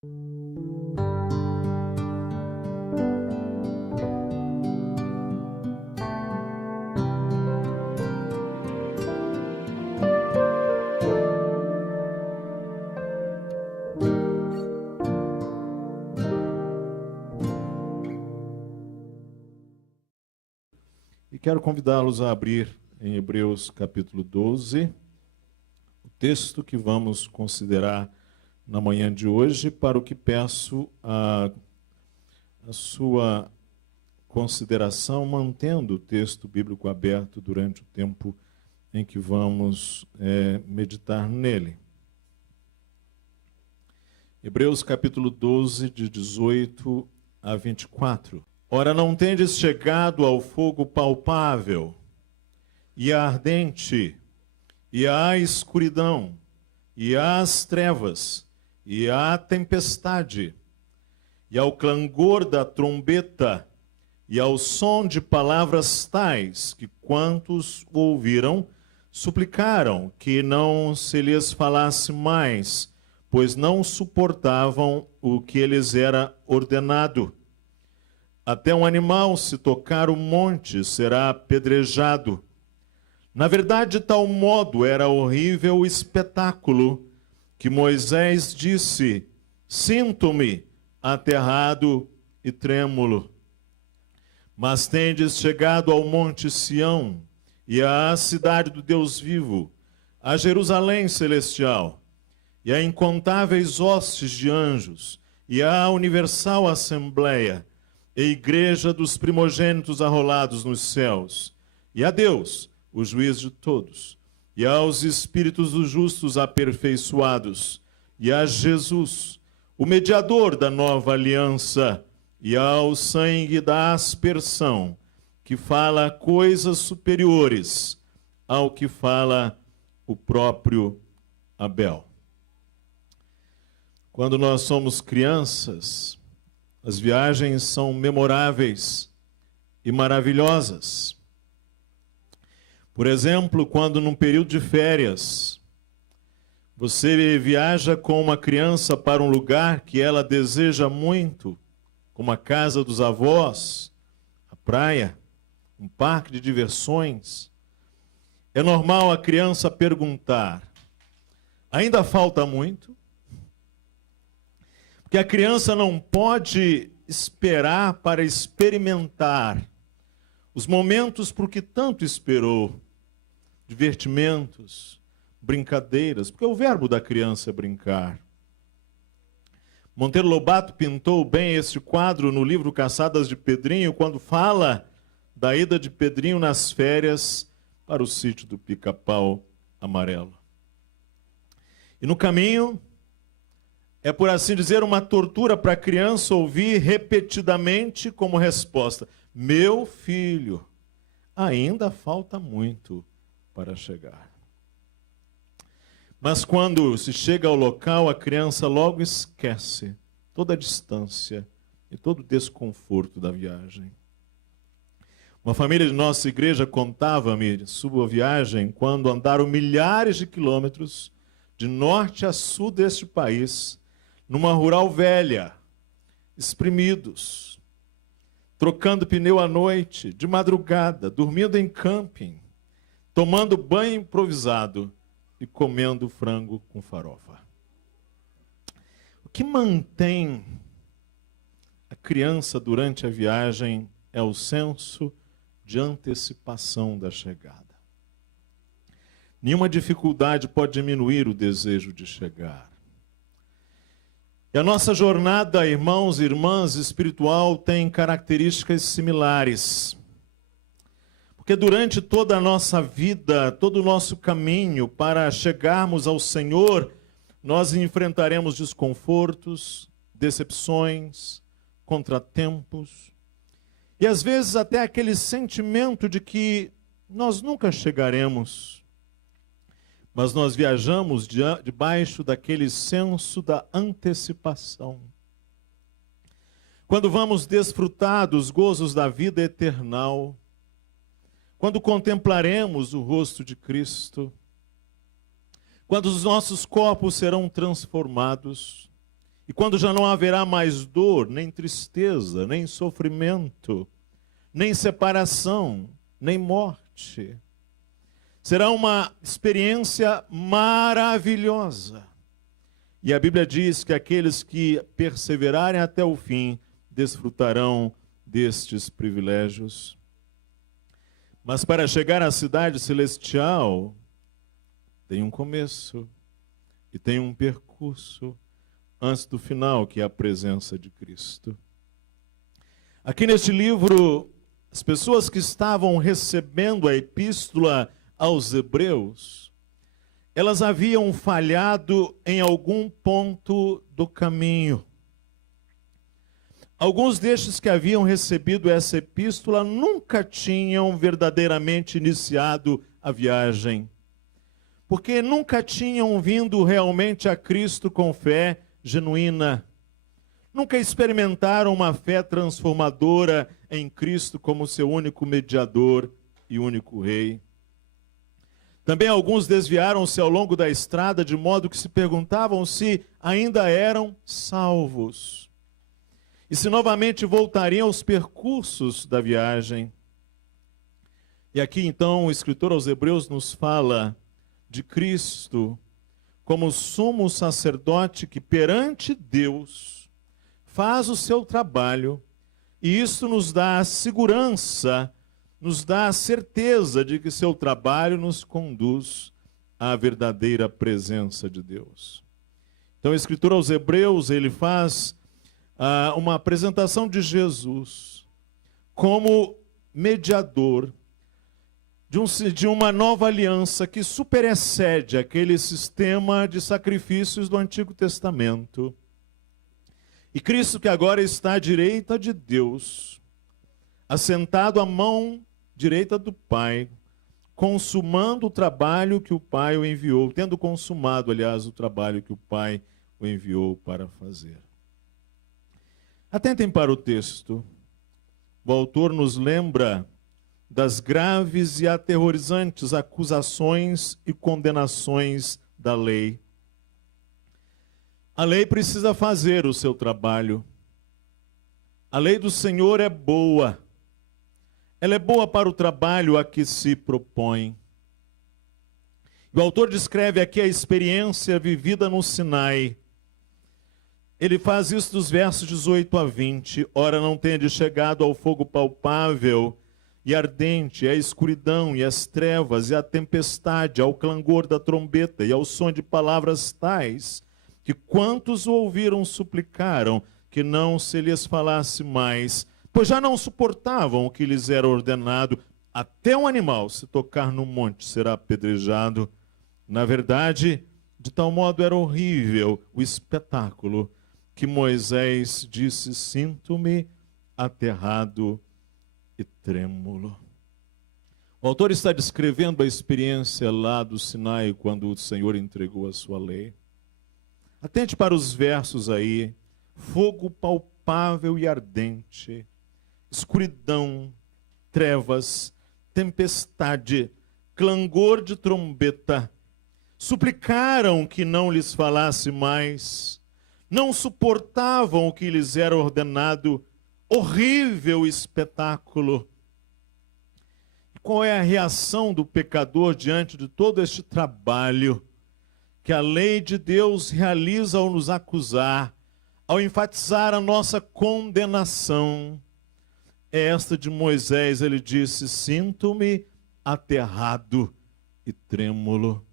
E quero convidá-los a abrir em Hebreus capítulo 12, o texto que vamos considerar na manhã de hoje, para o que peço a sua consideração, mantendo o texto bíblico aberto durante o tempo em que vamos meditar nele. Hebreus capítulo 12, de 18 a 24. Ora, não tendes chegado ao fogo palpável, e à ardente, e à escuridão, e às trevas, e à tempestade, e ao clangor da trombeta, e ao som de palavras tais, que quantos o ouviram, suplicaram que não se lhes falasse mais, pois não suportavam o que lhes era ordenado. Até um animal, se tocar o monte, será apedrejado. Na verdade, de tal modo era horrível o espetáculo, que Moisés disse: sinto-me aterrado e trêmulo. Mas tendes chegado ao monte Sião, e à cidade do Deus vivo, a Jerusalém celestial, e a incontáveis hostes de anjos, e à universal assembleia, e igreja dos primogênitos arrolados nos céus, e a Deus, o juiz de todos, e aos espíritos dos justos aperfeiçoados, e a Jesus, o mediador da nova aliança, e ao sangue da aspersão, que fala coisas superiores ao que fala o próprio Abel. Quando nós somos crianças, as viagens são memoráveis e maravilhosas. Por exemplo, quando num período de férias, você viaja com uma criança para um lugar que ela deseja muito, como a casa dos avós, a praia, um parque de diversões, é normal a criança perguntar: ainda falta muito? Porque a criança não pode esperar para experimentar os momentos por que tanto esperou, divertimentos, brincadeiras, porque o verbo da criança é brincar. Monteiro Lobato pintou bem esse quadro no livro Caçadas de Pedrinho, quando fala da ida de Pedrinho nas férias para o sítio do Pica-Pau Amarelo. E no caminho, é, por assim dizer, uma tortura para a criança ouvir repetidamente como resposta: meu filho, ainda falta muito para chegar. Mas quando se chega ao local, a criança logo esquece toda a distância e todo o desconforto da viagem. Uma família de nossa igreja contava-me sua viagem quando andaram milhares de quilômetros de norte a sul deste país, numa rural velha, espremidos, trocando pneu à noite, de madrugada, dormindo em camping, tomando banho improvisado e comendo frango com farofa. O que mantém a criança durante a viagem é o senso de antecipação da chegada. Nenhuma dificuldade pode diminuir o desejo de chegar. E a nossa jornada, irmãos e irmãs, espiritual tem características similares. Porque durante toda a nossa vida, todo o nosso caminho para chegarmos ao Senhor, nós enfrentaremos desconfortos, decepções, contratempos. E às vezes até aquele sentimento de que nós nunca chegaremos. Mas nós viajamos debaixo daquele senso da antecipação. Quando vamos desfrutar dos gozos da vida eternal, quando contemplaremos o rosto de Cristo, quando os nossos corpos serão transformados, E quando já não haverá mais dor, nem tristeza, nem sofrimento, nem separação, nem morte. Será uma experiência maravilhosa. E a Bíblia diz que aqueles que perseverarem até o fim desfrutarão destes privilégios. Mas para chegar à cidade celestial, tem um começo e tem um percurso antes do final, que é a presença de Cristo. Aqui neste livro, as pessoas que estavam recebendo a epístola aos Hebreus, elas haviam falhado em algum ponto do caminho. Alguns destes que haviam recebido essa epístola nunca tinham verdadeiramente iniciado a viagem, porque nunca tinham vindo realmente a Cristo com fé genuína. Nunca experimentaram uma fé transformadora em Cristo como seu único mediador e único Rei. Também alguns desviaram-se ao longo da estrada, de modo que se perguntavam se ainda eram salvos. E se novamente voltariam aos percursos da viagem. E aqui então o escritor aos Hebreus nos fala de Cristo como sumo sacerdote que perante Deus faz o seu trabalho, e isso nos dá a segurança, nos dá a certeza de que seu trabalho nos conduz à verdadeira presença de Deus. Então o escritor aos Hebreus, ele faz uma apresentação de Jesus como mediador de uma nova aliança que superexcede aquele sistema de sacrifícios do Antigo Testamento. E Cristo, que agora está à direita de Deus, assentado à mão direita do Pai, consumando o trabalho que o Pai o enviou, tendo consumado, aliás, o trabalho que o Pai o enviou para fazer. Atentem para o texto. O autor nos lembra das graves e aterrorizantes acusações e condenações da lei. A lei precisa fazer o seu trabalho. A lei do Senhor é boa. Ela é boa para o trabalho a que se propõe. O autor descreve aqui a experiência vivida no Sinai. Ele faz isso dos versos 18 a 20. Ora, não tendes chegado ao fogo palpável e ardente, a escuridão e as trevas e a tempestade, ao clangor da trombeta e ao som de palavras tais, que quantos o ouviram suplicaram que não se lhes falasse mais, pois já não suportavam o que lhes era ordenado. Até um animal, se tocar no monte, será apedrejado. Na verdade, de tal modo era horrível o espetáculo, que Moisés disse: sinto-me aterrado e trêmulo. O autor está descrevendo a experiência lá do Sinai, quando o Senhor entregou a sua lei. Atente para os versos aí: fogo palpável e ardente, escuridão, trevas, tempestade, clangor de trombeta. Suplicaram que não lhes falasse mais, não suportavam o que lhes era ordenado. Horrível espetáculo. Qual é a reação do pecador diante de todo este trabalho que a lei de Deus realiza ao nos acusar, ao enfatizar a nossa condenação? É esta de Moisés. Ele disse: sinto-me aterrado e trêmulo.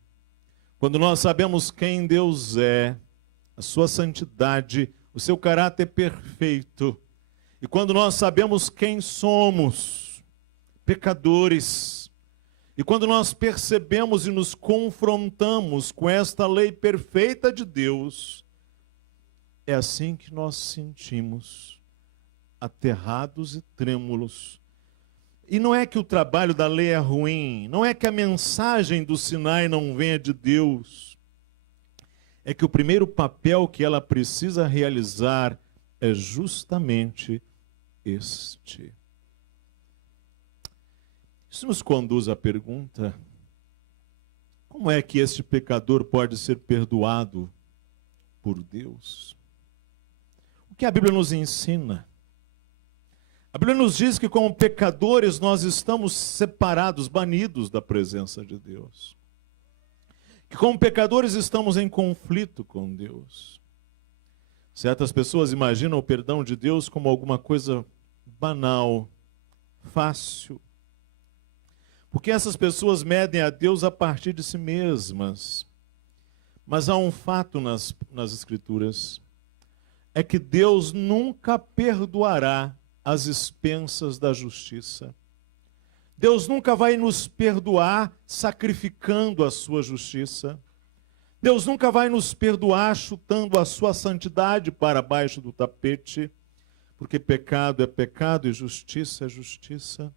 Quando nós sabemos quem Deus é, a sua santidade, o seu caráter perfeito, e quando nós sabemos quem somos, pecadores, e quando nós percebemos e nos confrontamos com esta lei perfeita de Deus, é assim que nós sentimos, aterrados e trêmulos. E não é que o trabalho da lei é ruim, não é que a mensagem do Sinai não venha de Deus, é que o primeiro papel que ela precisa realizar é justamente este. Isso nos conduz à pergunta: como é que este pecador pode ser perdoado por Deus? O que a Bíblia nos ensina? A Bíblia nos diz que como pecadores nós estamos separados, banidos da presença de Deus. Que como pecadores estamos em conflito com Deus. Certas pessoas imaginam o perdão de Deus como alguma coisa banal, fácil. Porque essas pessoas medem a Deus a partir de si mesmas. Mas há um fato nas Escrituras, é que Deus nunca perdoará às expensas da justiça. Deus nunca vai nos perdoar sacrificando a sua justiça. Deus nunca vai nos perdoar chutando a sua santidade para baixo do tapete, porque pecado é pecado e justiça é justiça.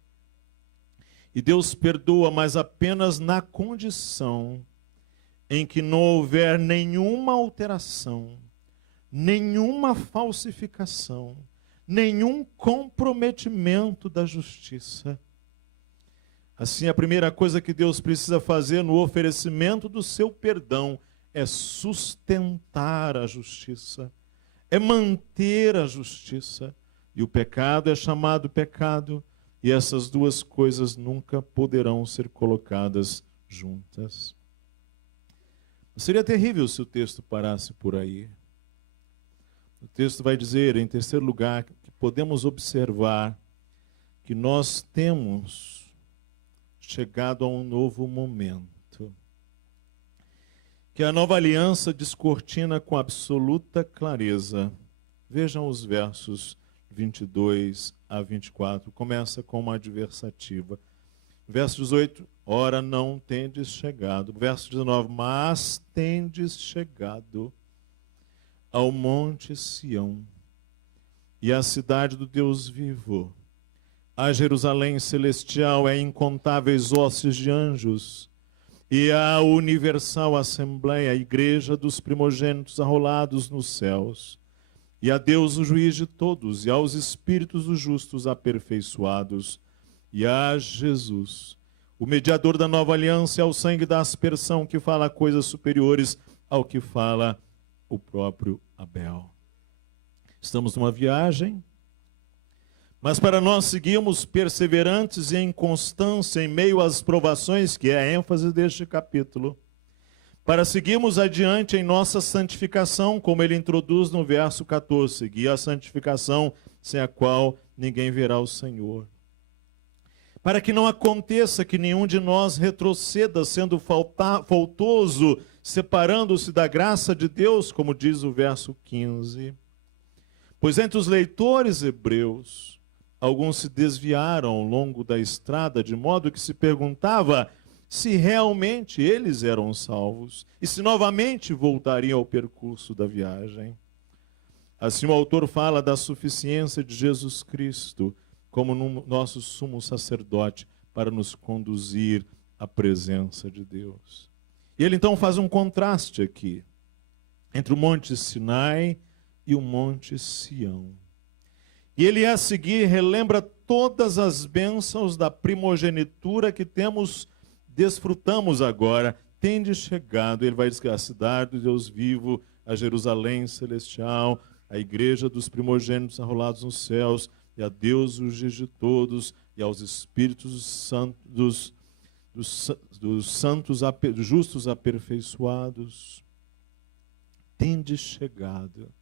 E Deus perdoa, mas apenas na condição em que não houver nenhuma alteração, nenhuma falsificação, nenhum comprometimento da justiça. Assim, a primeira coisa que Deus precisa fazer no oferecimento do seu perdão é sustentar a justiça, é manter a justiça. E o pecado é chamado pecado, e essas duas coisas nunca poderão ser colocadas juntas. Seria terrível se o texto parasse por aí. O texto vai dizer, em terceiro lugar, que podemos observar que nós temos chegado a um novo momento. Que a nova aliança descortina com absoluta clareza. Vejam os versos 22 a 24. Começa com uma adversativa. Verso 18, ora não tendes chegado. Verso 19, mas tendes chegado ao monte Sião e à cidade do Deus vivo, a Jerusalém celestial, a incontáveis hostes de anjos, e a universal assembleia, a igreja dos primogênitos arrolados nos céus, e a Deus o juiz de todos, e aos espíritos dos justos aperfeiçoados, e a Jesus, o mediador da nova aliança, e ao sangue da aspersão, que fala coisas superiores ao que fala o próprio Abel. Estamos numa viagem, mas para nós seguirmos perseverantes e em constância em meio às provações, que é a ênfase deste capítulo, para seguirmos adiante em nossa santificação, como ele introduz no verso 14, seguir a santificação sem a qual ninguém verá o Senhor. Para que não aconteça que nenhum de nós retroceda sendo faltoso, separando-se da graça de Deus, como diz o verso 15. Pois entre os leitores hebreus, alguns se desviaram ao longo da estrada, de modo que se perguntava se realmente eles eram salvos e se novamente voltariam ao percurso da viagem. Assim o autor fala da suficiência de Jesus Cristo como nosso sumo sacerdote para nos conduzir à presença de Deus. E ele então faz um contraste aqui entre o Monte Sinai e o Monte Sião. E ele a seguir relembra todas as bênçãos da primogenitura que desfrutamos agora. Tende chegado, ele vai dizer, a cidade do Deus vivo, a Jerusalém celestial, a igreja dos primogênitos arrolados nos céus, e a Deus o juiz de todos, e aos espíritos santos, dos justos aperfeiçoados. Tende chegado.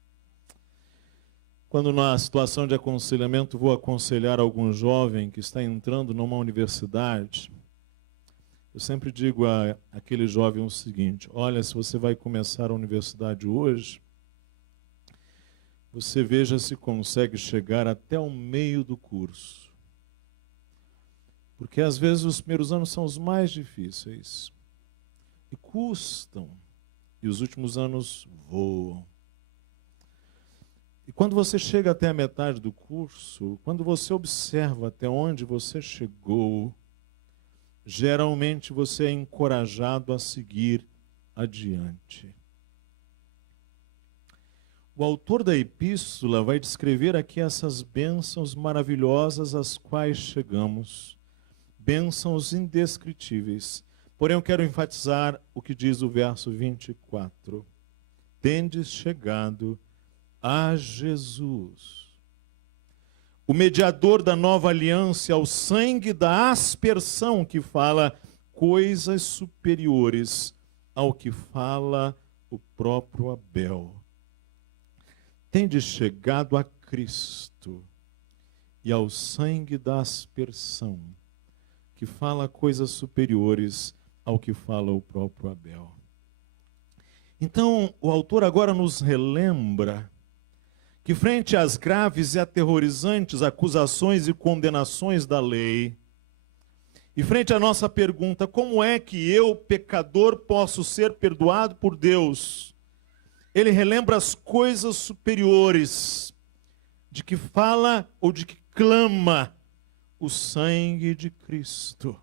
Quando na situação de aconselhamento vou aconselhar algum jovem que está entrando numa universidade, eu sempre digo àquele jovem o seguinte: olha, se você vai começar a universidade hoje, você veja se consegue chegar até o meio do curso. Porque às vezes os primeiros anos são os mais difíceis e custam, e os últimos anos voam. E quando você chega até a metade do curso, quando você observa até onde você chegou, geralmente você é encorajado a seguir adiante. O autor da epístola vai descrever aqui essas bênçãos maravilhosas às quais chegamos, bênçãos indescritíveis. Porém, eu quero enfatizar o que diz o verso 24. Tendes chegado a Jesus, o mediador da nova aliança, ao sangue da aspersão que fala coisas superiores ao que fala o próprio Abel. Tendes chegado a Cristo e ao sangue da aspersão, que fala coisas superiores ao que fala o próprio Abel. Então, o autor agora nos relembra que, frente às graves e aterrorizantes acusações e condenações da lei, e frente à nossa pergunta, como é que eu, pecador, posso ser perdoado por Deus? Ele relembra as coisas superiores de que fala ou de que clama o sangue de Cristo.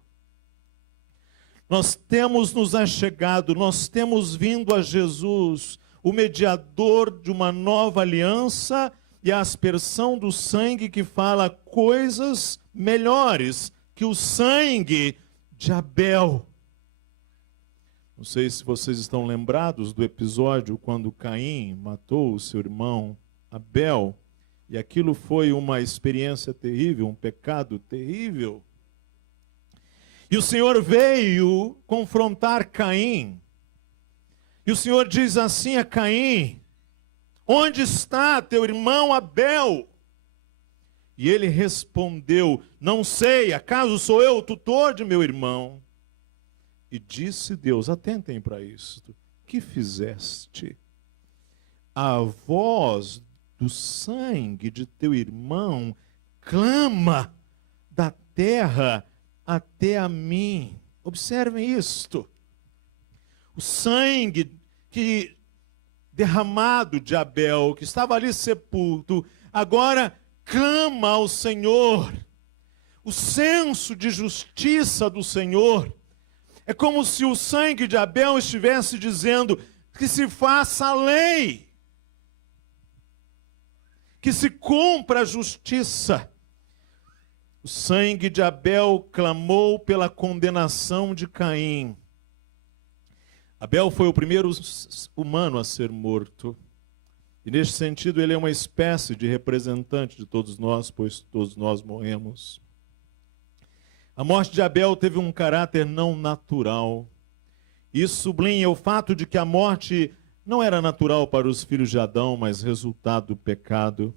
Nós temos nos achegado, nós temos vindo a Jesus, o mediador de uma nova aliança e a aspersão do sangue que fala coisas melhores que o sangue de Abel. Não sei se vocês estão lembrados do episódio quando Caim matou o seu irmão Abel, e aquilo foi uma experiência terrível, um pecado terrível. E o Senhor veio confrontar Caim. E o Senhor diz assim a Caim: onde está teu irmão Abel? E ele respondeu: não sei, acaso sou eu o tutor de meu irmão? E disse Deus, atentem para isto, que fizeste? A voz do sangue de teu irmão clama da terra até a mim. Observem isto. O sangue que derramado de Abel, que estava ali sepulto, agora clama ao Senhor. O senso de justiça do Senhor é como se o sangue de Abel estivesse dizendo que se faça a lei, que se cumpra a justiça. O sangue de Abel clamou pela condenação de Caim. Abel foi o primeiro humano a ser morto. E neste sentido ele é uma espécie de representante de todos nós, pois todos nós morremos. A morte de Abel teve um caráter não natural. Isso sublinha o fato de que a morte não era natural para os filhos de Adão, mas resultado do pecado.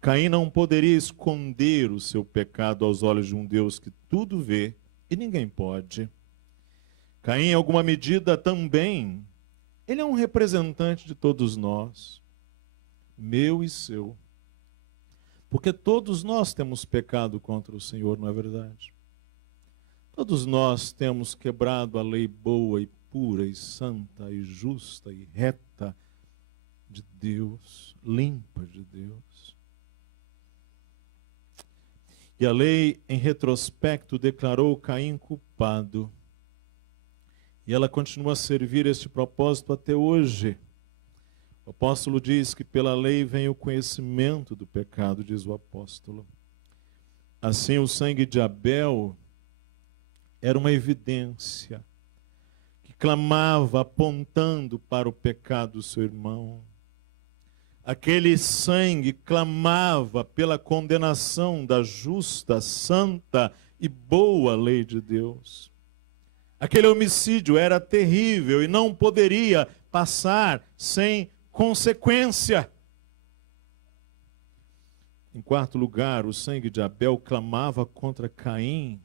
Caim não poderia esconder o seu pecado aos olhos de um Deus que tudo vê e ninguém pode. Caim, em alguma medida, também, ele é um representante de todos nós, meu e seu. Porque todos nós temos pecado contra o Senhor, não é verdade? Todos nós temos quebrado a lei boa e pura e santa e justa e reta de Deus, limpa de Deus. E a lei, em retrospecto, declarou Caim culpado. E ela continua a servir este propósito até hoje. O apóstolo diz que pela lei vem o conhecimento do pecado, diz o apóstolo. Assim, o sangue de Abel era uma evidência que clamava apontando para o pecado do seu irmão. Aquele sangue clamava pela condenação da justa, santa e boa lei de Deus. Aquele homicídio era terrível e não poderia passar sem consequência. Em quarto lugar, o sangue de Abel clamava contra Caim,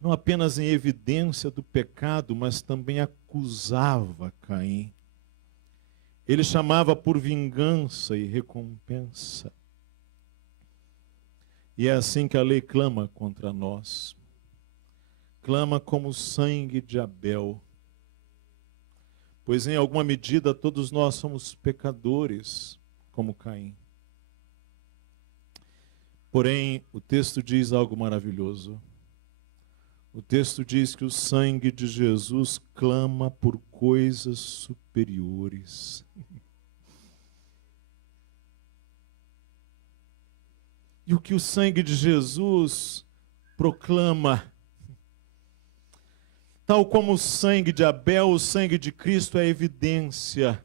não apenas em evidência do pecado, mas também acusava Caim. Ele chamava por vingança e recompensa. E é assim que a lei clama contra nós. Clama como o sangue de Abel. Pois em alguma medida todos nós somos pecadores, como Caim. Porém, o texto diz algo maravilhoso. O texto diz que o sangue de Jesus clama por coisas superiores. E o que o sangue de Jesus proclama, tal como o sangue de Abel, o sangue de Cristo é evidência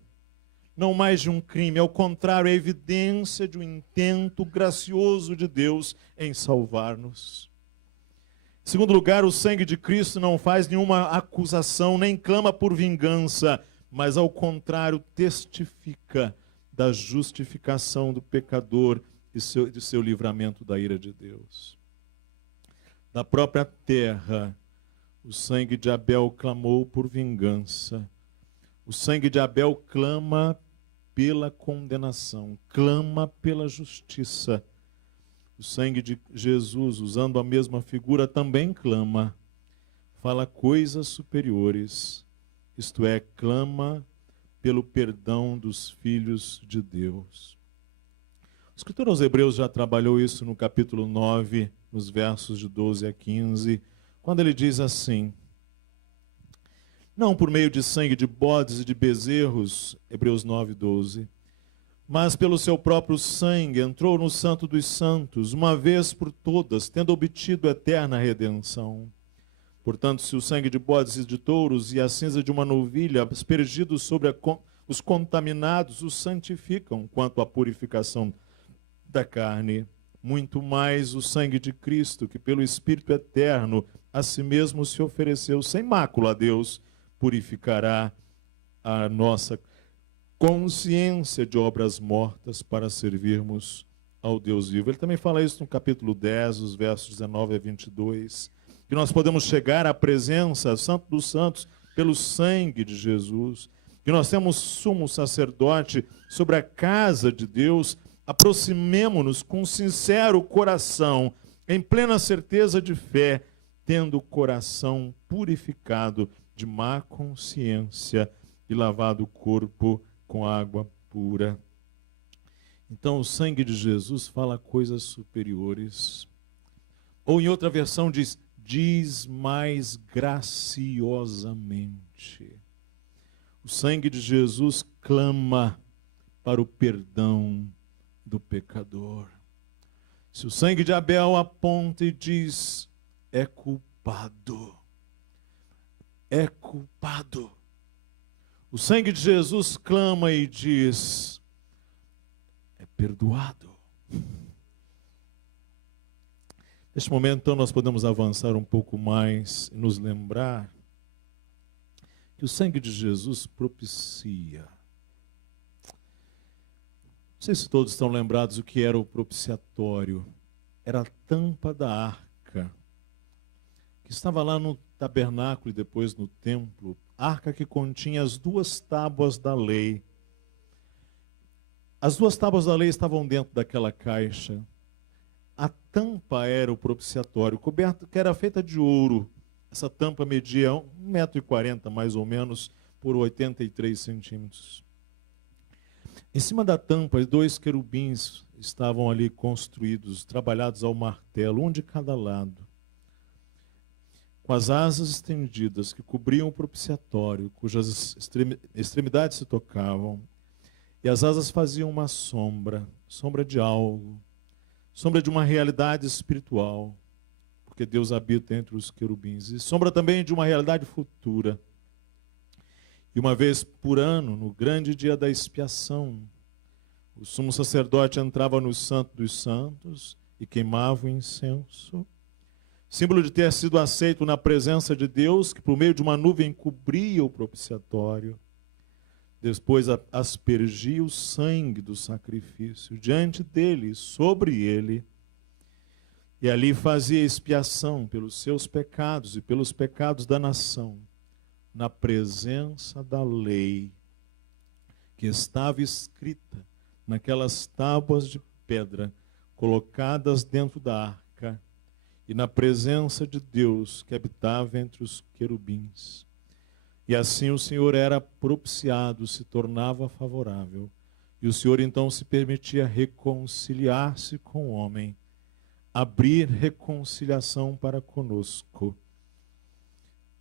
não mais de um crime, ao contrário, é evidência de um intento gracioso de Deus em salvar-nos. Em segundo lugar, o sangue de Cristo não faz nenhuma acusação, nem clama por vingança, mas ao contrário, testifica da justificação do pecador e de seu livramento da ira de Deus. Da própria terra, o sangue de Abel clamou por vingança. O sangue de Abel clama pela condenação, clama pela justiça. O sangue de Jesus, usando a mesma figura, também clama, fala coisas superiores, isto é, clama pelo perdão dos filhos de Deus. O escritor aos Hebreus já trabalhou isso no capítulo 9, nos versos de 12 a 15, quando ele diz assim: não por meio de sangue de bodes e de bezerros, Hebreus 9, 12, mas pelo seu próprio sangue entrou no Santo dos Santos, uma vez por todas, tendo obtido eterna redenção. Portanto, se o sangue de bodes e de touros e a cinza de uma novilha, aspergidos sobre os contaminados, os santificam quanto à purificação da carne, muito mais o sangue de Cristo, que pelo Espírito eterno a si mesmo se ofereceu sem mácula a Deus, purificará a nossa consciência de obras mortas para servirmos ao Deus vivo. Ele também fala isso no capítulo 10, os versos 19 a 22, que nós podemos chegar à presença, Santo dos Santos, pelo sangue de Jesus, que nós temos sumo sacerdote sobre a casa de Deus. Aproximemo-nos com sincero coração, em plena certeza de fé, tendo o coração purificado de má consciência e lavado o corpo com água pura. Então, o sangue de Jesus fala coisas superiores. Ou em outra versão diz mais graciosamente. O sangue de Jesus clama para o perdão do pecador. Se o sangue de Abel aponta e diz, é culpado. É culpado. O sangue de Jesus clama e diz, é perdoado. Neste momento, então, nós podemos avançar um pouco mais e nos lembrar que o sangue de Jesus propicia. Não sei se todos estão lembrados o que era o propiciatório. Era a tampa da arca, que estava lá no tabernáculo e depois no templo. Arca que continha as duas tábuas da lei. As duas tábuas da lei estavam dentro daquela caixa. A tampa era o propiciatório, coberta, que era feita de ouro. Essa tampa media 1,40 m mais ou menos, por 83 centímetros. Em cima da tampa, 2 querubins estavam ali construídos, trabalhados ao martelo, um de cada lado, com as asas estendidas que cobriam o propiciatório, cujas extremidades se tocavam, e as asas faziam uma sombra de algo, sombra de uma realidade espiritual, porque Deus habita entre os querubins, e sombra também de uma realidade futura. E uma vez por ano, no grande dia da expiação, o sumo sacerdote entrava no Santo dos Santos e queimava o incenso, símbolo de ter sido aceito na presença de Deus, que por meio de uma nuvem cobria o propiciatório. Depois aspergia o sangue do sacrifício diante dele, sobre ele, e ali fazia expiação pelos seus pecados e pelos pecados da nação, na presença da lei, que estava escrita naquelas tábuas de pedra, colocadas dentro da arca, e na presença de Deus, que habitava entre os querubins. E assim o Senhor era propiciado, se tornava favorável. E o Senhor então se permitia reconciliar-se com o homem, abrir reconciliação para conosco.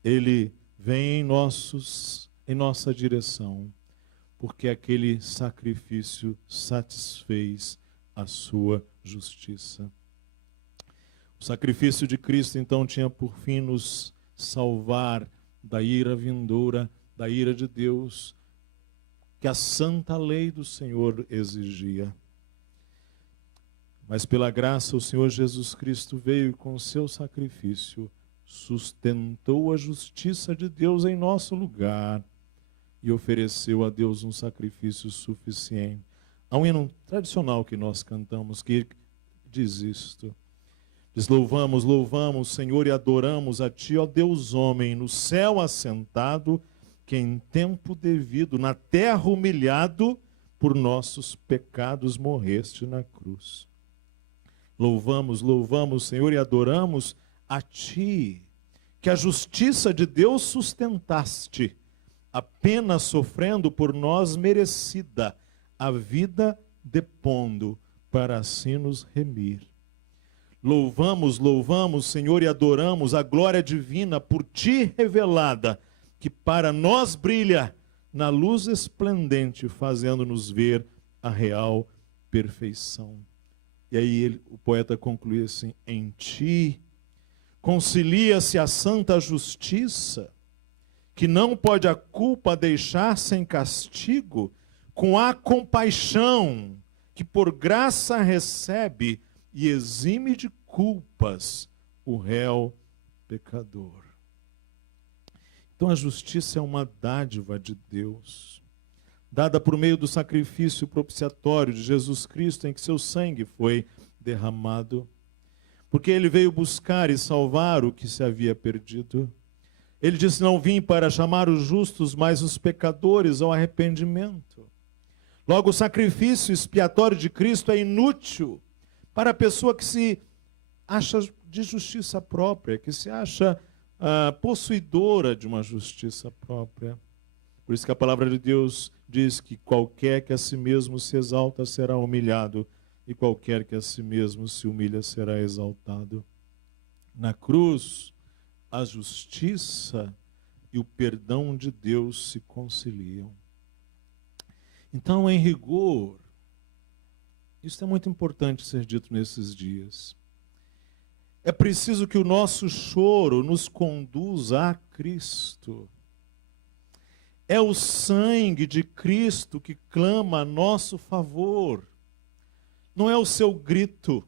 Ele vem em nossa direção, porque aquele sacrifício satisfez a sua justiça. O sacrifício de Cristo então tinha por fim nos salvar da ira vindoura, da ira de Deus, que a santa lei do Senhor exigia. Mas pela graça o Senhor Jesus Cristo veio e com o seu sacrifício sustentou a justiça de Deus em nosso lugar e ofereceu a Deus um sacrifício suficiente. Há um hino tradicional que nós cantamos que diz isto. Diz: louvamos, louvamos, Senhor, e adoramos a Ti, ó Deus homem, no céu assentado, que em tempo devido, na terra humilhado, por nossos pecados morreste na cruz. Louvamos, louvamos, Senhor, e adoramos a Ti, que a justiça de Deus sustentaste, a pena sofrendo por nós merecida, a vida depondo, para assim nos remir. Louvamos, louvamos, Senhor, e adoramos a glória divina por Ti revelada, que para nós brilha na luz esplendente, fazendo-nos ver a real perfeição. E aí o poeta conclui assim: em Ti concilia-se a santa justiça, que não pode a culpa deixar sem castigo, com a compaixão que por graça recebe e exime de culpas o réu pecador. Então a justiça é uma dádiva de Deus, dada por meio do sacrifício propiciatório de Jesus Cristo, em que seu sangue foi derramado, porque ele veio buscar e salvar o que se havia perdido. Ele disse: não vim para chamar os justos, mas os pecadores ao arrependimento. Logo, o sacrifício expiatório de Cristo é inútil para a pessoa que se acha de justiça própria, que se acha possuidora de uma justiça própria. Por isso que a palavra de Deus diz que qualquer que a si mesmo se exalta será humilhado, e qualquer que a si mesmo se humilha será exaltado. Na cruz, a justiça e o perdão de Deus se conciliam. Então, em rigor, isso é muito importante ser dito nesses dias. É preciso que o nosso choro nos conduza a Cristo. É o sangue de Cristo que clama a nosso favor. Não é o seu grito.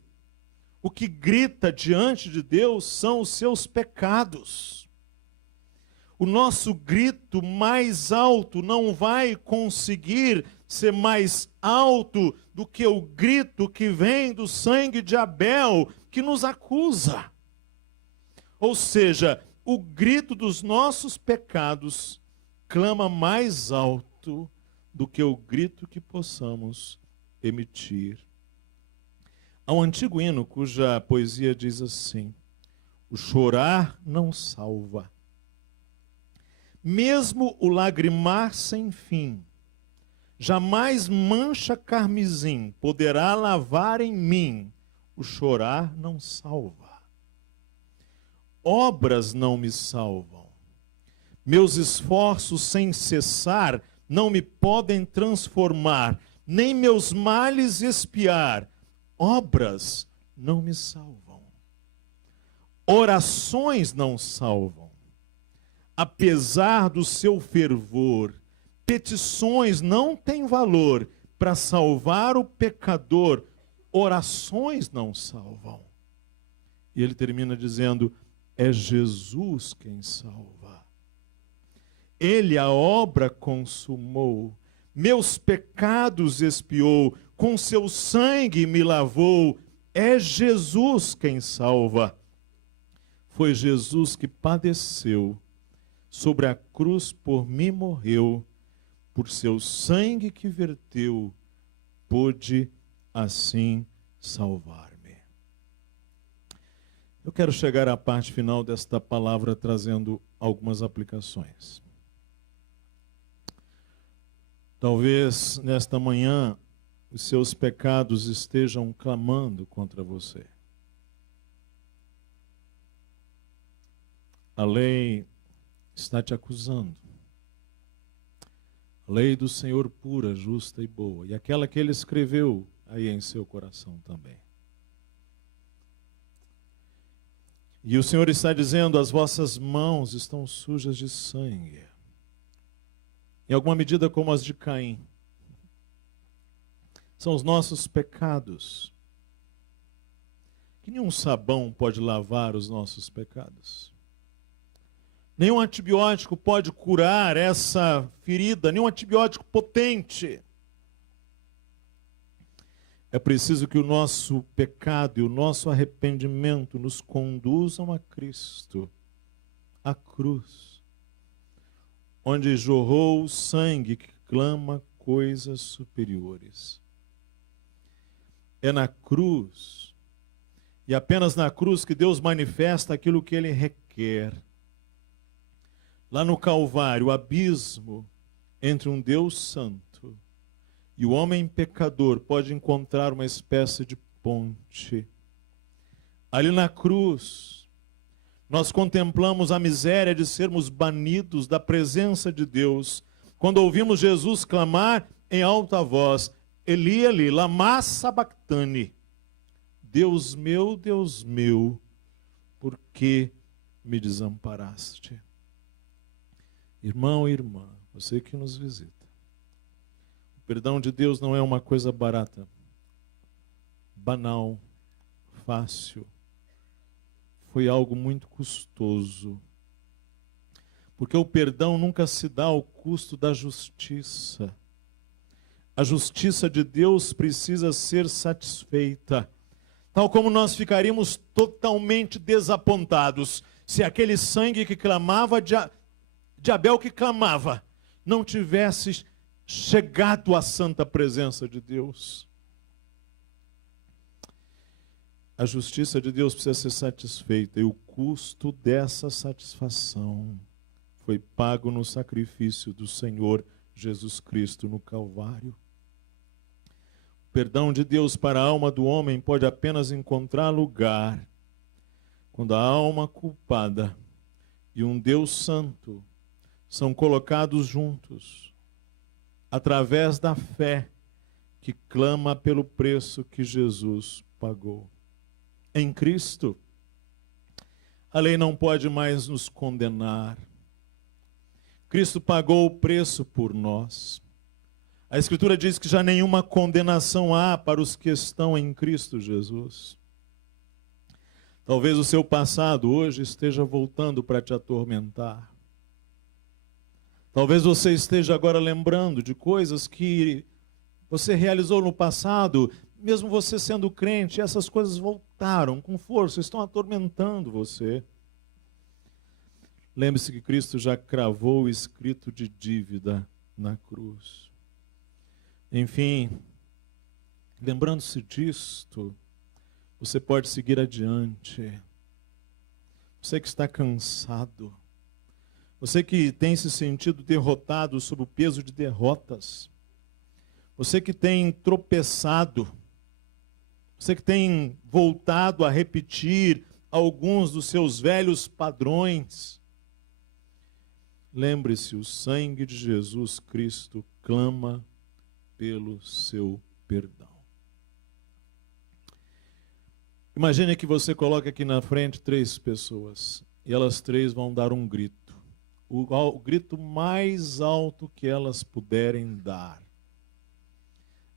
O que grita diante de Deus são os seus pecados. O nosso grito mais alto não vai conseguir ser mais alto do que o grito que vem do sangue de Abel, que nos acusa. Ou seja, o grito dos nossos pecados clama mais alto do que o grito que possamos emitir. Há um antigo hino cuja poesia diz assim: o chorar não salva. Mesmo o lagrimar sem fim, jamais mancha carmesim poderá lavar em mim. O chorar não salva. Obras não me salvam. Meus esforços sem cessar não me podem transformar, nem meus males expiar. Obras não me salvam. Orações não salvam. Apesar do seu fervor, petições não têm valor para salvar o pecador. Orações não salvam. E ele termina dizendo: é Jesus quem salva. Ele a obra consumou, meus pecados expiou, com seu sangue me lavou. É Jesus quem salva. Foi Jesus que padeceu, sobre a cruz por mim morreu, por seu sangue que verteu, pôde assim salvar-me. Eu quero chegar à parte final desta palavra trazendo algumas aplicações. Talvez nesta manhã os seus pecados estejam clamando contra você. A lei está te acusando. A lei do Senhor pura, justa e boa. E aquela que ele escreveu aí em seu coração também. E o Senhor está dizendo: as vossas mãos estão sujas de sangue. em alguma medida como as de Caim. São os nossos pecados. Que nenhum sabão pode lavar os nossos pecados. Nenhum antibiótico pode curar essa ferida, nenhum antibiótico potente. É preciso que o nosso pecado e o nosso arrependimento nos conduzam a Cristo, à cruz, onde jorrou o sangue que clama coisas superiores. É na cruz, e apenas na cruz, que Deus manifesta aquilo que Ele requer. Lá no Calvário, o abismo entre um Deus santo e o homem pecador pode encontrar uma espécie de ponte. Ali na cruz, nós contemplamos a miséria de sermos banidos da presença de Deus, quando ouvimos Jesus clamar em alta voz: Eli, Eli, lama sabactani. Deus meu, por que me desamparaste? Irmão e irmã, você que nos visita, o perdão de Deus não é uma coisa barata, banal, fácil. Foi algo muito custoso. Porque o perdão nunca se dá ao custo da justiça. A justiça de Deus precisa ser satisfeita. Tal como nós ficaríamos totalmente desapontados se aquele sangue que clamava, de Abel que clamava, não tivesse chegado à santa presença de Deus. A justiça de Deus precisa ser satisfeita, e o custo dessa satisfação foi pago no sacrifício do Senhor Jesus Cristo no Calvário. O perdão de Deus para a alma do homem pode apenas encontrar lugar quando a alma culpada e um Deus santo são colocados juntos, através da fé que clama pelo preço que Jesus pagou. Em Cristo, a lei não pode mais nos condenar. Cristo pagou o preço por nós. A Escritura diz que já nenhuma condenação há para os que estão em Cristo Jesus. Talvez o seu passado hoje esteja voltando para te atormentar. Talvez você esteja agora lembrando de coisas que você realizou no passado, mesmo você sendo crente, essas coisas voltaram com força, estão atormentando você. Lembre-se que Cristo já cravou o escrito de dívida na cruz. Enfim, lembrando-se disto, você pode seguir adiante. Você que está cansado, você que tem se sentido derrotado sob o peso de derrotas, você que tem tropeçado, você que tem voltado a repetir alguns dos seus velhos padrões, lembre-se, o sangue de Jesus Cristo clama pelo seu perdão. Imagine que você coloca aqui na frente 3 pessoas, e elas 3 vão dar um grito, o grito mais alto que elas puderem dar.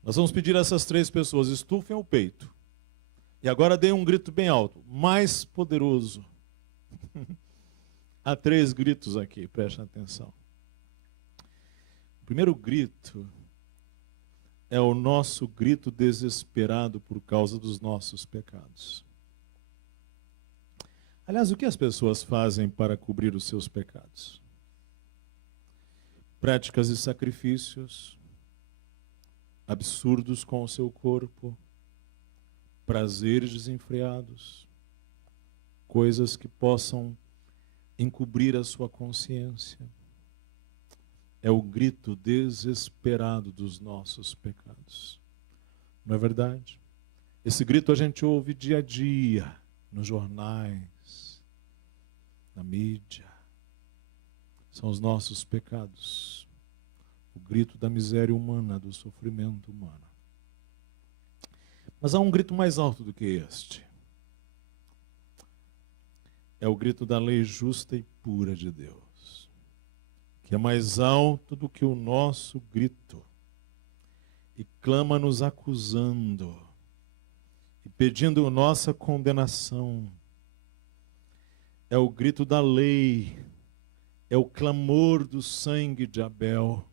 Nós vamos pedir a essas 3 pessoas, estufem o peito. E agora deem um grito bem alto, mais poderoso. Há 3 gritos aqui, prestem atenção. O primeiro grito é o nosso grito desesperado por causa dos nossos pecados. Aliás, o que as pessoas fazem para cobrir os seus pecados? Práticas e sacrifícios absurdos com o seu corpo, prazeres desenfreados, coisas que possam encobrir a sua consciência. É o grito desesperado dos nossos pecados. Não é verdade? Esse grito a gente ouve dia a dia, nos jornais, na mídia. São os nossos pecados. O grito da miséria humana, do sofrimento humano. Mas há um grito mais alto do que este. É o grito da lei justa e pura de Deus, que é mais alto do que o nosso grito, e clama nos acusando e pedindo nossa condenação. É o grito da lei, é o clamor do sangue de Abel,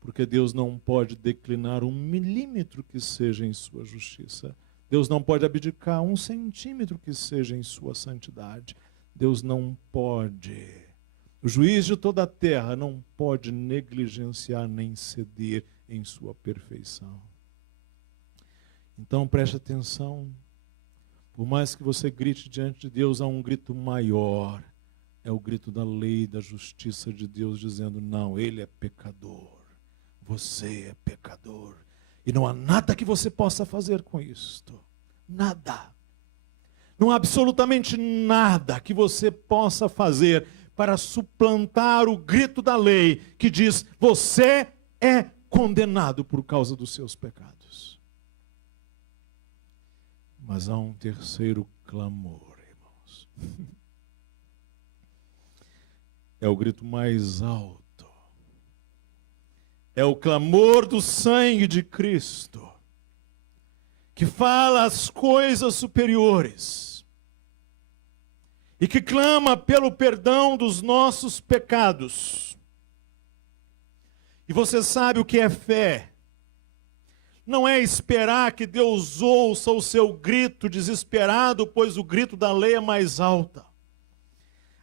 porque Deus não pode declinar 1 milímetro que seja em sua justiça. Deus não pode abdicar 1 centímetro que seja em sua santidade. Deus não pode. O juiz de toda a terra não pode negligenciar nem ceder em sua perfeição. Então preste atenção. Por mais que você grite diante de Deus, há um grito maior. É o grito da lei, da justiça de Deus, dizendo: não, ele é pecador. Você é pecador. E não há nada que você possa fazer com isto. Nada. Não há absolutamente nada que você possa fazer para suplantar o grito da lei que diz: você é condenado por causa dos seus pecados. Mas há um terceiro clamor, irmãos. É o grito mais alto. É o clamor do sangue de Cristo, que fala as coisas superiores e que clama pelo perdão dos nossos pecados. E você sabe o que é fé? Não é esperar que Deus ouça o seu grito desesperado, pois o grito da lei é mais alta.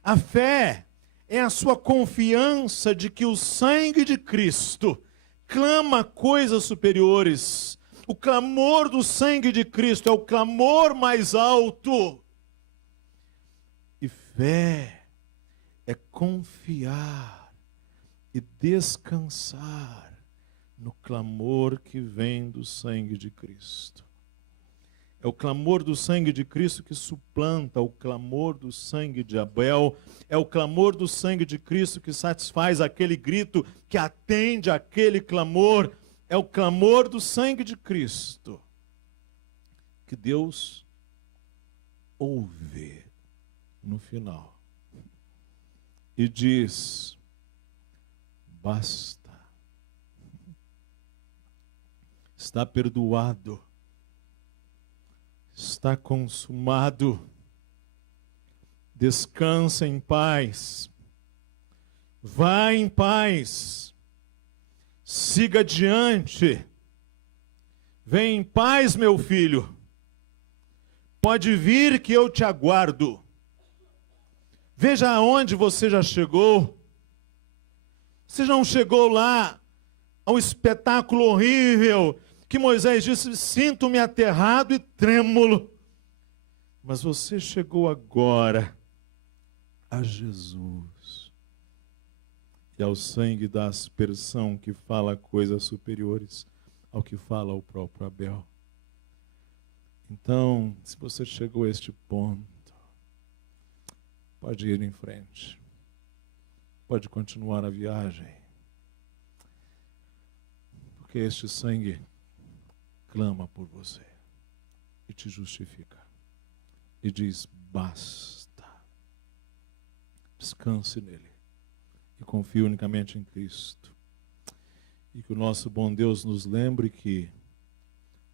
A fé é a sua confiança de que o sangue de Cristo clama coisas superiores. O clamor do sangue de Cristo é o clamor mais alto. E fé é confiar e descansar no clamor que vem do sangue de Cristo. É o clamor do sangue de Cristo que suplanta o clamor do sangue de Abel. É o clamor do sangue de Cristo que satisfaz aquele grito, que atende aquele clamor. É o clamor do sangue de Cristo que Deus ouve no final e diz: basta. Está perdoado. Está consumado. Descansa em paz. Vá em paz. Siga adiante. Vem em paz, meu filho. Pode vir que eu te aguardo. Veja aonde você já chegou. Você não chegou lá ao espetáculo horrível que Moisés disse: sinto-me aterrado e trêmulo. Mas você chegou agora a Jesus e ao sangue da aspersão que fala coisas superiores ao que fala o próprio Abel. Então, se você chegou a este ponto, pode ir em frente. Pode continuar a viagem. Porque este sangue clama por você e te justifica. E diz: basta. Descanse nele. E confie unicamente em Cristo. E que o nosso bom Deus nos lembre que,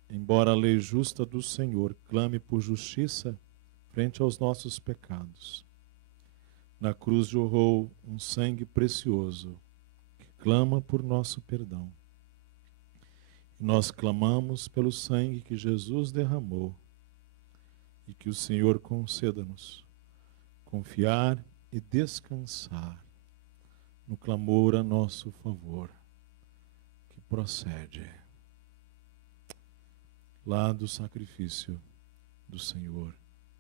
embora a lei justa do Senhor clame por justiça frente aos nossos pecados, na cruz jorrou um sangue precioso que clama por nosso perdão. E nós clamamos pelo sangue que Jesus derramou e que o Senhor conceda-nos confiar e descansar no clamor a nosso favor, que procede lá do sacrifício do Senhor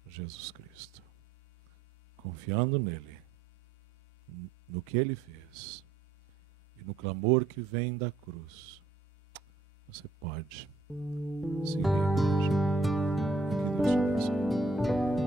Jesus Cristo. Confiando nele, no que ele fez e no clamor que vem da cruz, você pode seguir a igreja. Que Deus te abençoe.